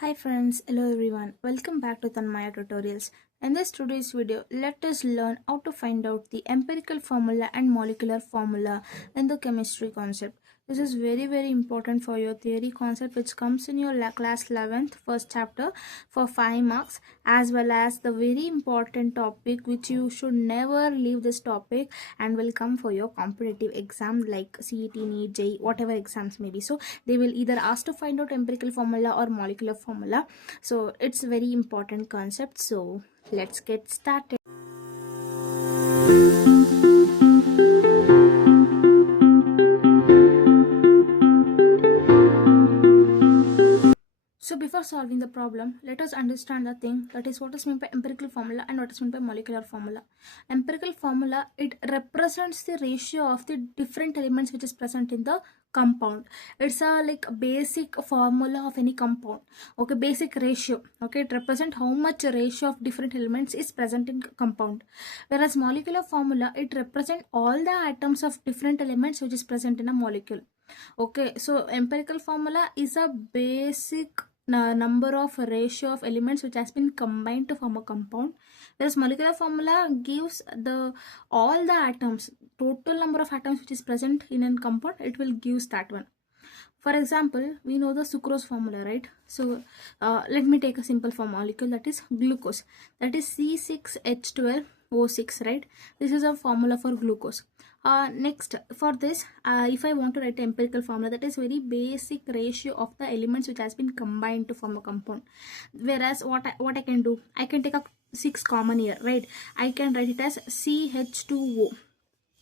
Hi friends, hello everyone. Welcome back to Thanmaya tutorials. In this today's video, let us learn how to find out the empirical formula and molecular formula in the chemistry concept. This is very important for your theory concept which comes in your class 11th first chapter for 5 marks, as well as the very important topic which you should never leave this topic and will come for your competitive exam like CET, NEET, JEE, whatever exams may be. So they will either ask to find out empirical formula or molecular formula. So it's a very important concept. So let's get started. So before solving the problem, let us understand the thing, that is what is meant by empirical formula and what is meant by molecular formula. Empirical formula, it represents the ratio of the different elements which is present in the compound. It's a like basic formula of any compound. Okay, basic ratio. Okay, it represents how much ratio of different elements is present in compound. Whereas molecular formula, it represents all the atoms of different elements which is present in a molecule. Okay, so empirical formula is a basic number of ratio of elements which has been combined to form a compound, whereas molecular formula gives the all the atoms, total number of atoms which is present in a compound, it will gives that one. For example, we know the sucrose formula, right? So let me take a simple form molecule, that is glucose, that is C6H12O6, right? This is a formula for glucose. Next, for this, if I want to write an empirical formula, that is very basic ratio of the elements which has been combined to form a compound. Whereas what I can do, I can take a 6 common here, right? I can write it as CH2O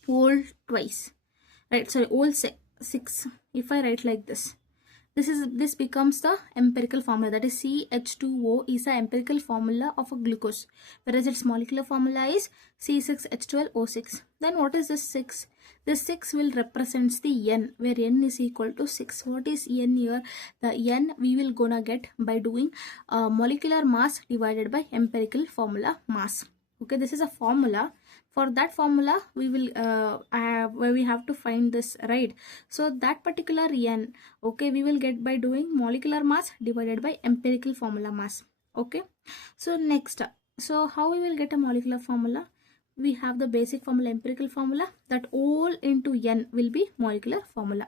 whole twice, right? Sorry, whole 6. If I write like this becomes the empirical formula, that is CH2O is the empirical formula of a glucose, whereas its molecular formula is C6H12O6. Then what is this 6? This 6 will represents the N, where N is equal to 6. What is N here? The N we will gonna get by doing molecular mass divided by empirical formula mass. Okay, this is a formula. For that formula we will where we have to find this, right? So that particular N, okay, we will get by doing molecular mass divided by empirical formula mass. Okay, so next, so how we will get a molecular formula? We have the basic formula, empirical formula, that all into N will be molecular formula.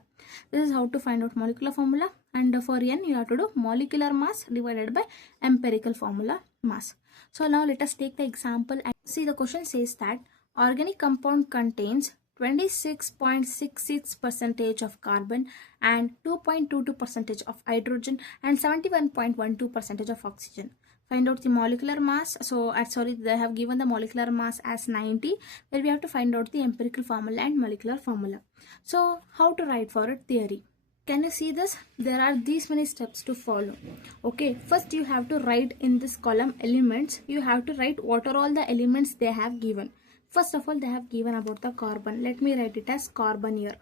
This is how to find out molecular formula, and for N you have to do molecular mass divided by empirical formula mass. So now let us take the example and see. The question says that organic compound contains 26.66% of carbon and 2.22% of hydrogen and 71.12% of oxygen. Find out the molecular mass. So they have given the molecular mass as 90, where we have to find out the empirical formula and molecular formula. So how to write for it? Theory. Can you see this? There are these many steps to follow. Okay, first you have to write in this column elements. You have to write what are all the elements they have given. First of all, they have given about the carbon. Let me write it as carbon here.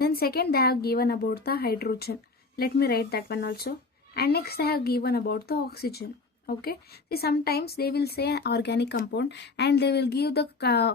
Then second, they have given about the hydrogen. Let me write that one also. And next, they have given about the oxygen. Okay, see, sometimes they will say organic compound and they will give the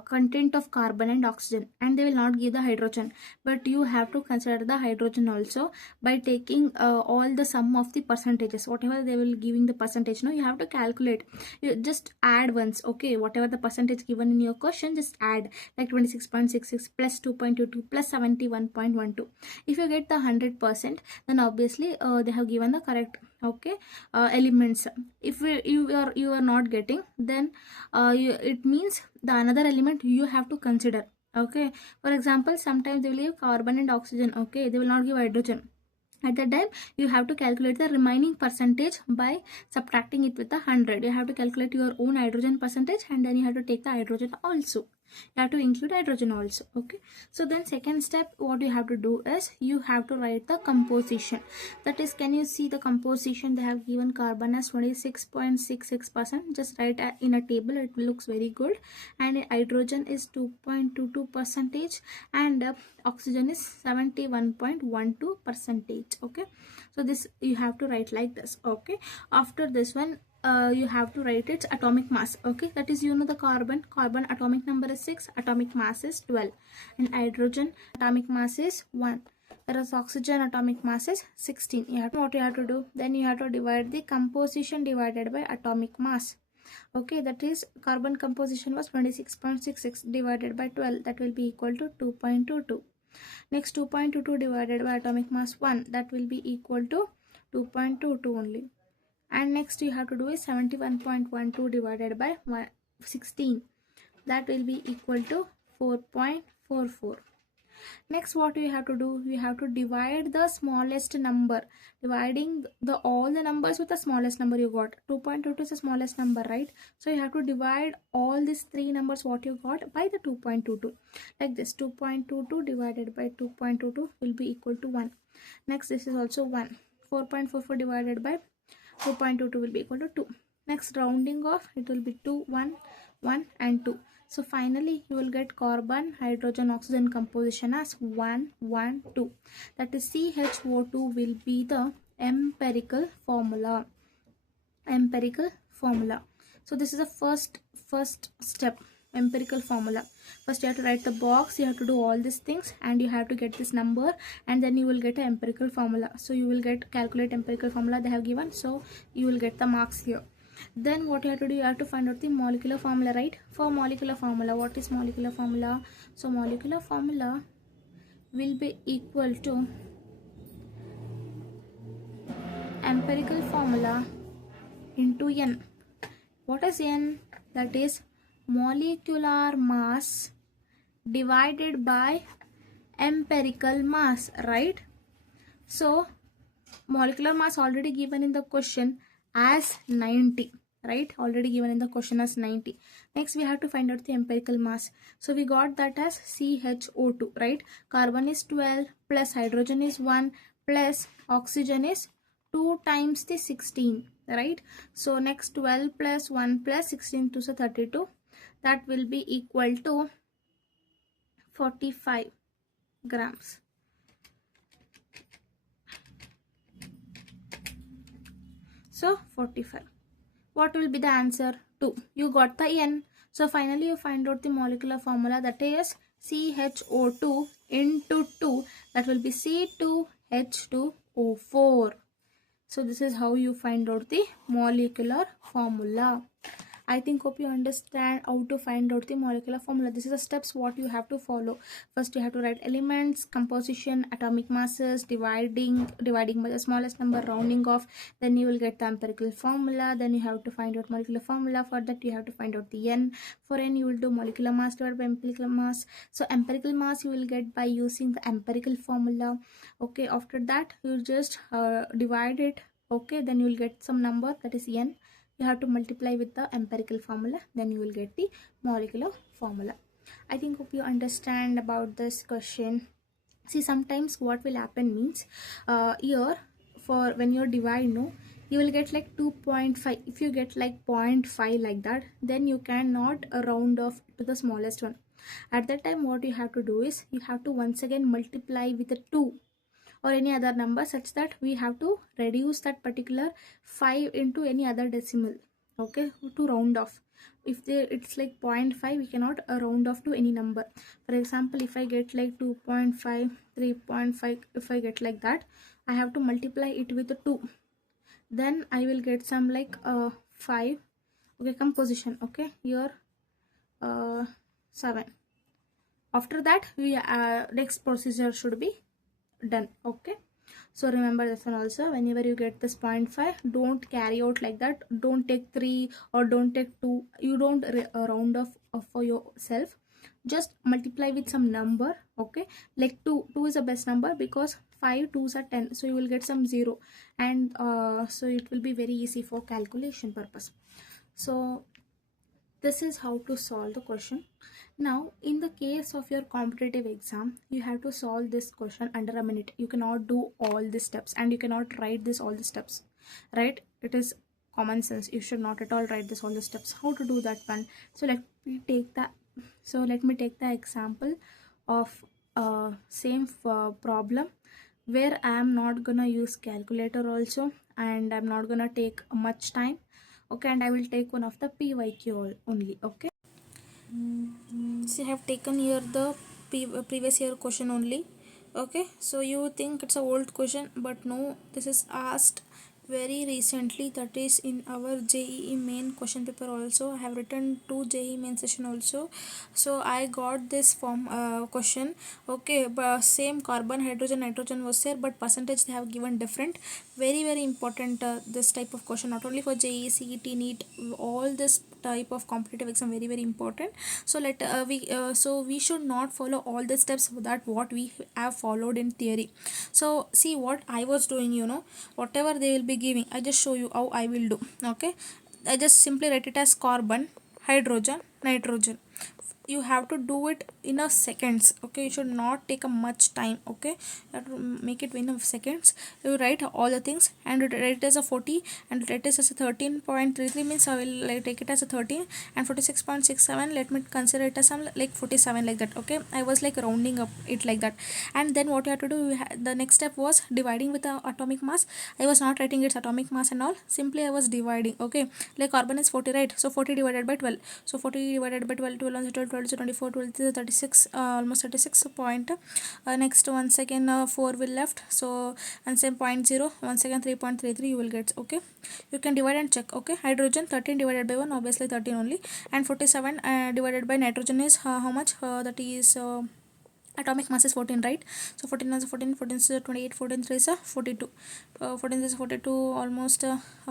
content of carbon and oxygen, and they will not give the hydrogen, but you have to consider the hydrogen also by taking all the sum of the percentages, whatever they will giving the percentage. Now you have to calculate, you just add once. Okay, whatever the percentage given in your question, just add, like 26.66 plus 2.22 plus 71.12. If you get the 100%, then obviously they have given the correct, okay, elements. If you are not getting, then it means the another element you have to consider. Okay, for example, sometimes they will give carbon and oxygen, okay, they will not give hydrogen. At that time you have to calculate the remaining percentage by subtracting it with the 100. You have to calculate your own hydrogen percentage, and then you have to take the hydrogen also. You have to include hydrogen also. Okay, so then second step, what you have to do is you have to write the composition. That is, can you see the composition? They have given carbon as 26.66%. just write in a table, it looks very good. And hydrogen is 2.22%, and oxygen is 71.12%. okay, so this you have to write like this. Okay, after this one, you have to write its atomic mass. Okay, that is, the carbon atomic number is 6, atomic mass is 12, and hydrogen atomic mass is 1. whereas oxygen atomic mass is 16. What you have to do, then you have to divide the composition divided by atomic mass. Okay, that is carbon composition was 26.66 divided by 12, that will be equal to 2.22. Next 2.22 divided by atomic mass 1, that will be equal to 2.22 only. And next you have to do is 71.12 divided by 16, that will be equal to 4.44. Next what you have to do, you have to divide the smallest number, dividing all the numbers with the smallest number you got. 2.22 is the smallest number, right? So you have to divide all these three numbers what you got by the 2.22, like this. 2.22 divided by 2.22 will be equal to 1. Next this is also 1. 4.44 divided by 2.22 will be equal to 2. Next rounding off, it will be 2, 1, 1 and 2. So finally you will get carbon, hydrogen, oxygen composition as 1, 1, 2. That is CHO2 will be the empirical formula. Empirical formula. So this is the first step, empirical formula. First you have to write the box, you have to do all these things, and you have to get this number, and then you will get an empirical formula. So you will get calculate empirical formula they have given, so you will get the marks here. Then what you have to do, you have to find out the molecular formula, right? For molecular formula, what is molecular formula? So molecular formula will be equal to empirical formula into N. What is N? That is molecular mass divided by empirical mass, right? So molecular mass already given in the question as 90, right? Already given in the question as 90. Next we have to find out the empirical mass. So we got that as CHO2, right? Carbon is 12 plus hydrogen is 1 plus oxygen is 2 times the 16, right? So next 12 plus 1 plus 16 to 32, that will be equal to 45 grams. So 45. What will be the answer? 2. You got the N. So finally you find out the molecular formula, that is CHO2 into 2, that will be C2H2O4. So this is how you find out the molecular formula. I think hope you understand how to find out the molecular formula. This is the steps what you have to follow. First you have to write elements, composition, atomic masses, dividing by the smallest number, rounding off. Then you will get the empirical formula. Then you have to find out molecular formula. For that you have to find out the N. For N you will do molecular mass divided by empirical mass. So empirical mass you will get by using the empirical formula. Okay, after that you just divide it. Okay, then you will get some number, that is N. You have to multiply with the empirical formula, then you will get the molecular formula. I think hope you understand about this question. See, sometimes what will happen means here for when you divide, no, you will get like 2.5. If you get like 0.5 like that, then you cannot round off to the smallest one. At that time what you have to do is you have to once again multiply with a 2 or any other number, such that we have to reduce that particular 5 into any other decimal, okay, to round off. If it's like 0.5, we cannot round off to any number. For example, if I get like 2.5, 3.5, if I get like that, I have to multiply it with a 2, then I will get some like 5. Okay, composition, okay, here 7. After that we next procedure should be done. Okay, so remember this one also. Whenever you get this 0.5, don't carry out like that. Don't take 3 or don't take 2. You don't round off for yourself. Just multiply with some number. Okay, like 2 is the best number, because 5 2s are 10, so you will get some 0, and so it will be very easy for calculation purpose. So this is how to solve the question. Now, in the case of your competitive exam, you have to solve this question under a minute. You cannot do all the steps, and you cannot write this all the steps, right? It is common sense. You should not at all write this all the steps. How to do that one? So let me take the example of same problem, where I am not gonna use calculator also, and I'm not gonna take much time. Okay, and I will take one of the PYQ only. Okay, so I have taken here the previous year question only. Okay, so you think it's a old question, but no, this is asked very recently, that is in our JEE main question paper also. I have written two JEE main session also, so I got this form question. Okay, but same carbon, hydrogen, nitrogen was there, but percentage they have given different. Very important, this type of question, not only for JEE, CET, NEET, all this type of competitive exam, very important. So we should not follow all the steps that what we have followed in theory. So see what I was doing, whatever they will be giving, I just show you how I will do. Okay, I just simply write it as carbon, hydrogen, nitrogen. You have to do it in a seconds. Okay, you should not take a much time. Okay, you have to make it in a seconds. You write all the things and you write it as a 40 and write it as a 13.33, means I will like take it as a 13, and 46.67, let me consider it as some like 47, like that. Okay, I was like rounding up it like that. And then what you have to do, the next step was dividing with the atomic mass. I was not writing its atomic mass and all, simply I was dividing. Okay, like carbon is 40, right? So 40 divided by 12, so 40 divided by 12, 12 on 12, 12 is 24, 12 is 36, almost 36 point. Next once again 4 will left, so and same point 0, once again 3.33 you will get. Okay, you can divide and check. Okay, hydrogen 13 divided by 1, obviously 13 only, and 47 divided by nitrogen is how much, that is atomic mass is 14, right? So 14 is 14, 14 is 28, 14 3 is 42, 14 is 42, almost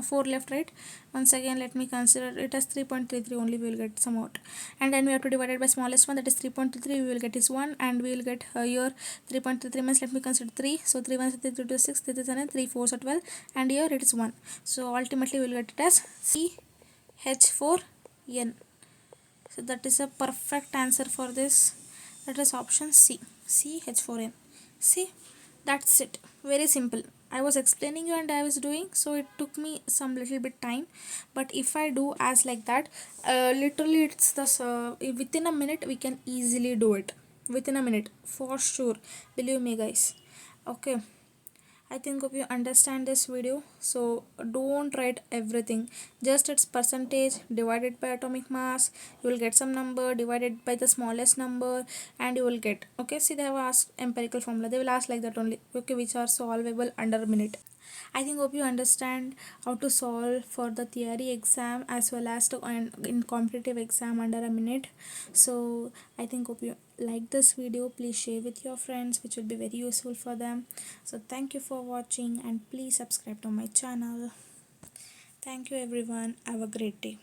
4 left, right? Once again let me consider it as 3.33 only, we will get some out. And then we have to divide it by smallest one, that is 3.33, we will get is 1, and we will get here 3.33 means, let me consider 3, so 3 1 3 2 2 6, 3 3 7, 3 4 are 12, and here it is 1. So ultimately we will get it as CH4N. So that is a perfect answer for this. That is option C, CH4N. See, that's it. Very simple. I was explaining you and I was doing, so it took me some little bit time. But if I do as like that, literally it's the within a minute we can easily do it. Within a minute, for sure. Believe me, guys. Okay. I think hope you understand this video. So don't write everything. Just its percentage divided by atomic mass. You will get some number divided by the smallest number, and you will get. Okay, see they have asked empirical formula. They will ask like that only. Okay, which are solvable under a minute. I think hope you understand how to solve for the theory exam as well as to and in competitive exam under a minute. So I think hope you like this video. Please share with your friends, which will be very useful for them. So thank you for watching and please subscribe to my channel. Thank you everyone. Have a great day.